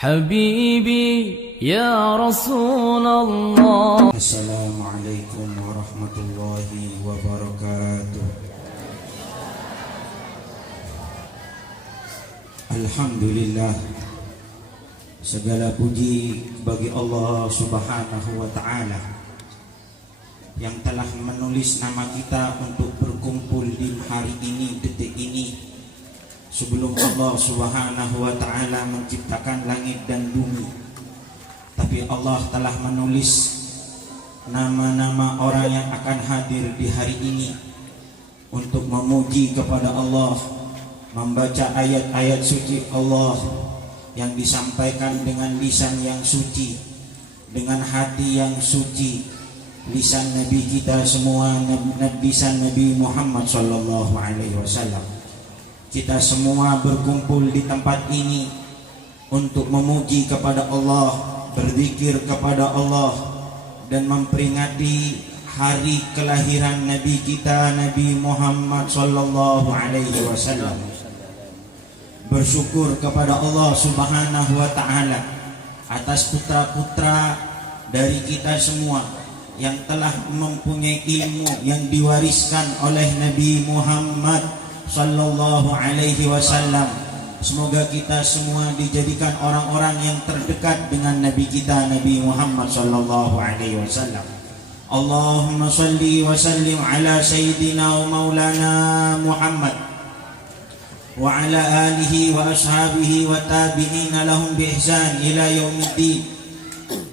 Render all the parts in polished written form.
حبيبي يا رسول الله. السلام عليكم ورحمة الله وبركاته. Alhamdulillah, segala puji bagi Allah Subhanahu wa Ta'ala yang telah menulis nama kita untuk berkumpul di hari ini, detik ini, sebelum Allah Subhanahu wa Ta'ala menciptakan langit dan bumi. Tapi Allah telah menulis nama-nama orang yang akan hadir di hari ini untuk memuji kepada Allah, membaca ayat-ayat suci Allah yang disampaikan dengan lisan yang suci, dengan hati yang suci, lisan Nabi kita semua, lisan Nabi Muhammad sallallahu alaihi wasallam. Kita semua berkumpul di tempat ini untuk memuji kepada Allah, berzikir kepada Allah, dan memperingati hari kelahiran Nabi kita Nabi Muhammad sallallahu alaihi wasallam. Bersyukur kepada Allah Subhanahu wa Ta'ala atas putra-putra dari kita semua yang telah mempunyai ilmu yang diwariskan oleh Nabi Muhammad sallallahu alaihi wasallam. Semoga kita semua dijadikan orang-orang yang terdekat dengan Nabi kita Nabi Muhammad sallallahu alaihi wasallam. Allahumma salli wa sallim ala sayyidina wa maulana Muhammad wa ala alihi wa ashabihi wa tabi'ina lahum bi ihsan ila yaumiddin.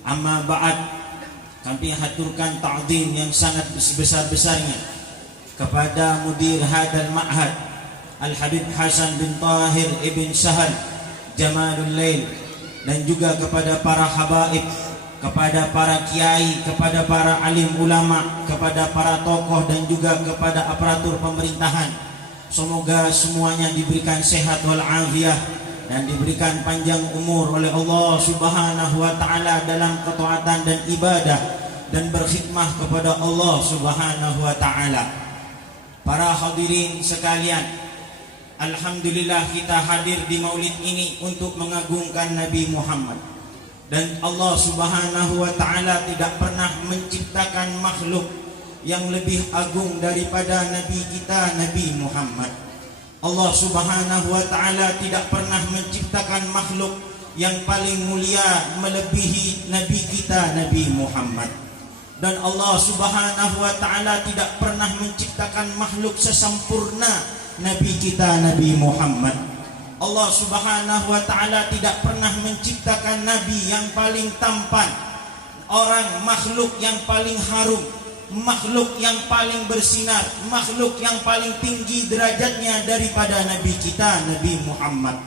Amma ba'd, kami haturkan ta'zim yang sangat besar-besarnya kepada mudir hadal ma'had Al-Habib Hasan bin Tahir ibn Sahal Jamalul Lail, dan juga kepada para habaib, kepada para kiai, kepada para alim ulama, kepada para tokoh, dan juga kepada aparatur pemerintahan. Semoga semuanya diberikan sehat wal afiyah dan diberikan panjang umur oleh Allah Subhanahu wa Ta'ala dalam ketaatan dan ibadah dan berkhidmah kepada Allah Subhanahu wa Ta'ala. Para hadirin sekalian, alhamdulillah kita hadir di maulid ini untuk mengagungkan Nabi Muhammad. Dan Allah Subhanahu wa Ta'ala tidak pernah menciptakan makhluk yang lebih agung daripada Nabi kita Nabi Muhammad. Allah Subhanahu wa Ta'ala tidak pernah menciptakan makhluk yang paling mulia melebihi Nabi kita Nabi Muhammad. Dan Allah Subhanahu wa Ta'ala tidak pernah menciptakan makhluk sesempurna Nabi kita Nabi Muhammad. Allah Subhanahu wa Ta'ala tidak pernah menciptakan Nabi yang paling tampan, orang makhluk yang paling harum, makhluk yang paling bersinar, makhluk yang paling tinggi derajatnya daripada Nabi kita Nabi Muhammad.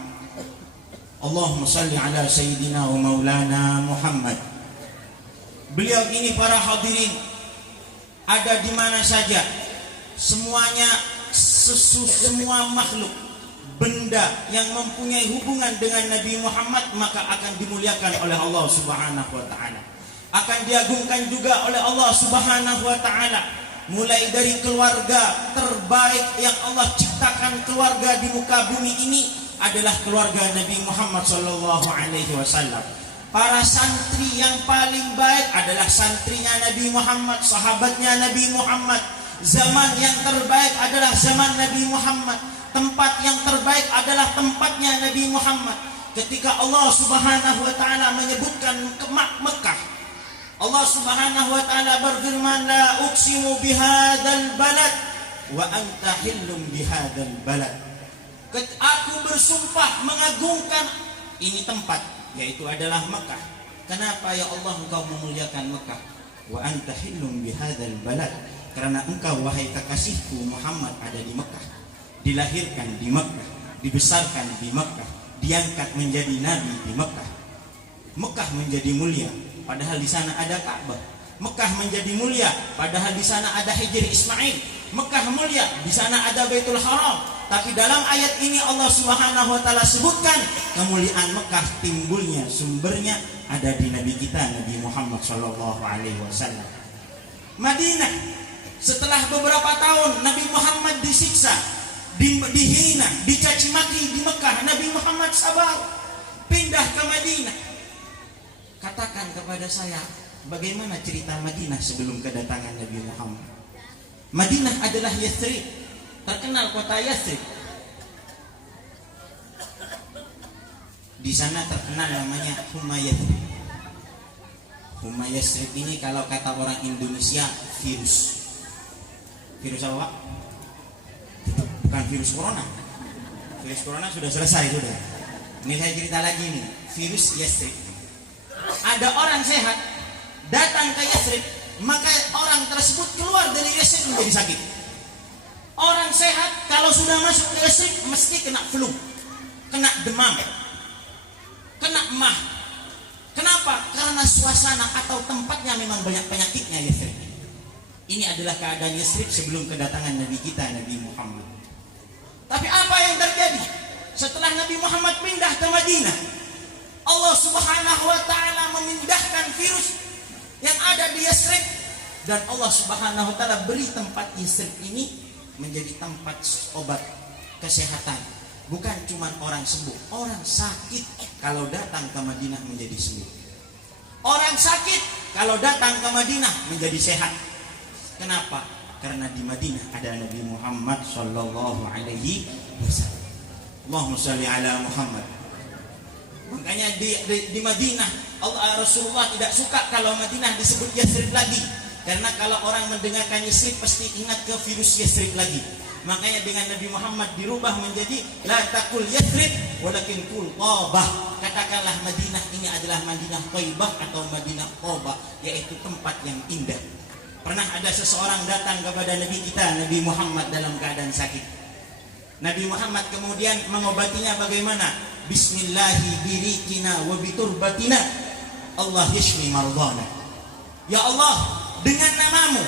Allahumma salli ala sayyidina wa maulana Muhammad. Beliau ini, para hadirin, ada di mana saja, semuanya, semua makhluk, benda yang mempunyai hubungan dengan Nabi Muhammad maka akan dimuliakan oleh Allah Subhanahu wa Ta'ala, akan diagungkan juga oleh Allah Subhanahu wa Ta'ala. Mulai dari keluarga terbaik yang Allah ciptakan, keluarga di muka bumi ini adalah keluarga Nabi Muhammad sallallahu alaihi wasallam. Para santri yang paling baik adalah santrinya Nabi Muhammad, sahabatnya Nabi Muhammad. Zaman yang terbaik adalah zaman Nabi Muhammad. Tempat yang terbaik adalah tempatnya Nabi Muhammad. Ketika Allah Subhanahu wa Ta'ala menyebutkan Mekah, Allah Subhanahu wa Ta'ala berfirman, la uqsimu bihadzal balad wa anta hillum bihadzal balad. Aku bersumpah mengagungkan ini tempat, yaitu adalah Mekah. Kenapa ya Allah engkau memuliakan Mekah? Wa anta hillum bihadzal balad, karena engkau wahai kekasihku Muhammad ada di Mekah, dilahirkan di Mekah, dibesarkan di Mekah, diangkat menjadi nabi di Mekah. Mekah menjadi mulia padahal di sana ada Ka'bah. Mekah menjadi mulia padahal di sana ada Hijr Ismail. Mekah mulia, di sana ada Baitul Haram. Tapi dalam ayat ini Allah Subhanahu wa Ta'ala sebutkan kemuliaan Mekah timbulnya, sumbernya ada di Nabi kita Nabi Muhammad sallallahu alaihi wasallam. Madinah, setelah beberapa tahun Nabi Muhammad disiksa, dihina, dicaci maki di Mekah, Nabi Muhammad sabar, pindah ke Madinah. katakan kepada saya, bagaimana cerita Madinah sebelum kedatangan Nabi Muhammad? Madinah adalah Yathrib, terkenal kota Yathrib. Di sana terkenal namanya Huma Yathrib. Huma Yathrib ini kalau kata orang Indonesia virus. Virus apa, Pak? Bukan virus corona. Virus corona sudah selesai sudah. Ini saya cerita lagi nih, virus Yathrib. Ada orang sehat datang ke Yathrib, maka orang tersebut keluar dari Yathrib menjadi sakit. Orang sehat kalau sudah masuk ke Yathrib mesti kena flu, kena demam, kena emah. Kenapa? Karena suasana atau tempatnya memang banyak penyakitnya Yathrib. Ini adalah keadaan Yathrib sebelum kedatangan Nabi kita, Nabi Muhammad. Tapi apa yang terjadi setelah Nabi Muhammad pindah ke Madinah? Allah Subhanahu wa taala memindahkan virus yang ada di Yathrib, dan Allah Subhanahu wa taala beri tempat Yathrib ini menjadi tempat obat kesehatan. Bukan cuma orang sembuh, orang sakit kalau datang ke Madinah menjadi sembuh. Orang sakit kalau datang ke Madinah menjadi sehat. Kenapa? Karena di Madinah ada Nabi Muhammad sallallahu alaihi wasallam. Allahumma shalli ala Muhammad. Makanya di Madinah Rasulullah tidak suka kalau Madinah disebut Yathrib lagi, karena kalau orang mendengarkan Yathrib pasti ingat ke virus Yathrib lagi. Makanya dengan Nabi Muhammad dirubah menjadi la taqul Yathrib walakin qul Thabah. Katakanlah Madinah ini adalah Madinah Thaibah atau Madinah Thabah, yaitu tempat yang indah. Pernah ada seseorang datang kepada Nabi kita, Nabi Muhammad, dalam keadaan sakit. Nabi Muhammad kemudian mengobatinya bagaimana? Bismillahi birikina wa biturbatina Allah yashmi mardana. Ya Allah, dengan namamu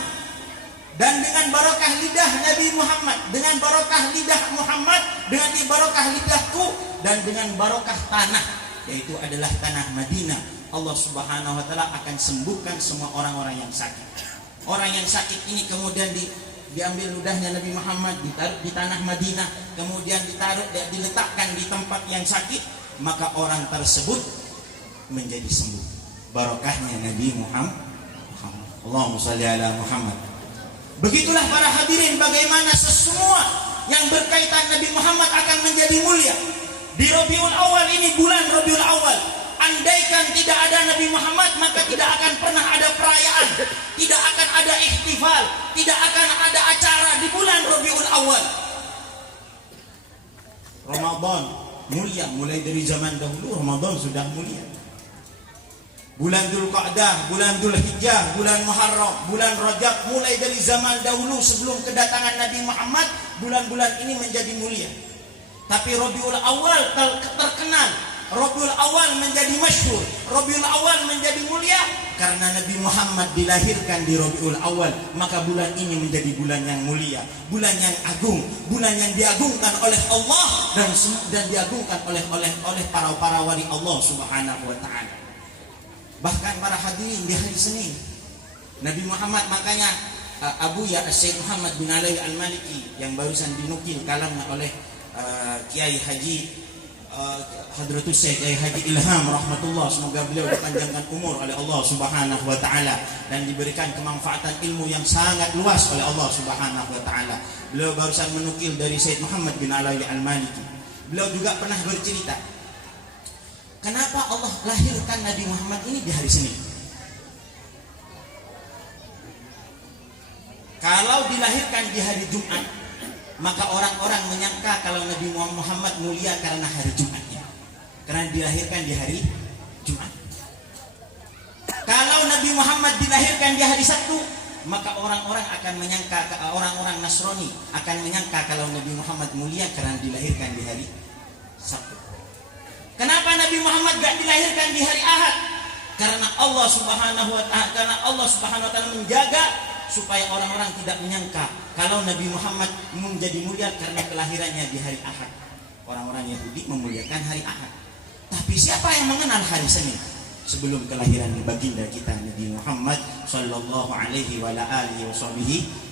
dan dengan barokah lidah Nabi Muhammad, dengan barokah lidah Muhammad, dengan barokah lidahku, dan dengan barokah tanah, yaitu adalah tanah Madinah, Allah Subhanahu wa taala akan sembuhkan semua orang-orang yang sakit. Orang yang sakit ini kemudian diambil ludahnya Nabi Muhammad, ditaruh di tanah Madinah, kemudian diletakkan di tempat yang sakit, maka orang tersebut menjadi sembuh. Barokahnya Nabi Muhammad. Allahumma shalli ala Muhammad. Begitulah para hadirin, bagaimana semua yang berkaitan Nabi Muhammad akan menjadi mulia. Di Rabiul Awal ini, bulan Rabiul Awal, andaikan tidak ada Nabi Muhammad, maka tidak akan pernah ada perayaan, tidak akan ada ihtifal, tidak akan ada acara di bulan Rabiul Awal. Ramadan mulia, mulai dari zaman dahulu Ramadan sudah mulia. Bulan Dzulqa'dah, bulan Dzulhijjah, bulan Muharram, bulan Rajab, mulai dari zaman dahulu sebelum kedatangan Nabi Muhammad, bulan-bulan ini menjadi mulia. Tapi Rabiul Awal terkenal, Rabiul Awal menjadi masyhur, Rabiul Awal menjadi mulia karena Nabi Muhammad dilahirkan di Rabiul Awal. Maka bulan ini menjadi bulan yang mulia, bulan yang agung, bulan yang diagungkan oleh Allah dan diagungkan oleh para wali Allah Subhanahu wa taala. Bahkan para hadirin, di hari Senin Nabi Muhammad, makanya Abu Ya Syekh Muhammad bin Ali Al-Maliki yang barusan dinukil kalamnya oleh Kiai Haji Hadratus Syekh Kiai Haji Ilham rahmatullah, semoga beliau dipanjangkan umur oleh Allah Subhanahu wa taala dan diberikan kemanfaatan ilmu yang sangat luas oleh Allah Subhanahu wa taala. Beliau barusan menukil dari Syekh Muhammad bin Ali Al-Maliki. Beliau juga pernah bercerita, kenapa Allah lahirkan Nabi Muhammad ini di hari Senin? Kalau dilahirkan di hari Jumat, maka orang-orang menyangka kalau Nabi Muhammad mulia karena hari Jumatnya, karena dilahirkan di hari Jumat. Kalau Nabi Muhammad dilahirkan di hari Sabtu, maka orang-orang akan menyangka, orang-orang Nasrani akan menyangka kalau Nabi Muhammad mulia karena dilahirkan di hari Sabtu. Kenapa Nabi Muhammad gak dilahirkan di hari Ahad? Karena Allah Subhanahu wa taala menjaga supaya orang-orang tidak menyangka kalau Nabi Muhammad menjadi mulia karena kelahirannya di hari Ahad. Orang-orang Yahudi memuliakan hari Ahad. Tapi siapa yang mengenal hari Senin sebelum kelahiran baginda kita Nabi Muhammad sallallahu alaihi wa alihi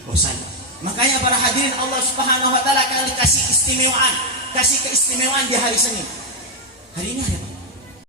wasallam? Makanya para hadirin, Allah Subhanahu wa taala kasih keistimewaan di hari Senin. Hari ini hari apa?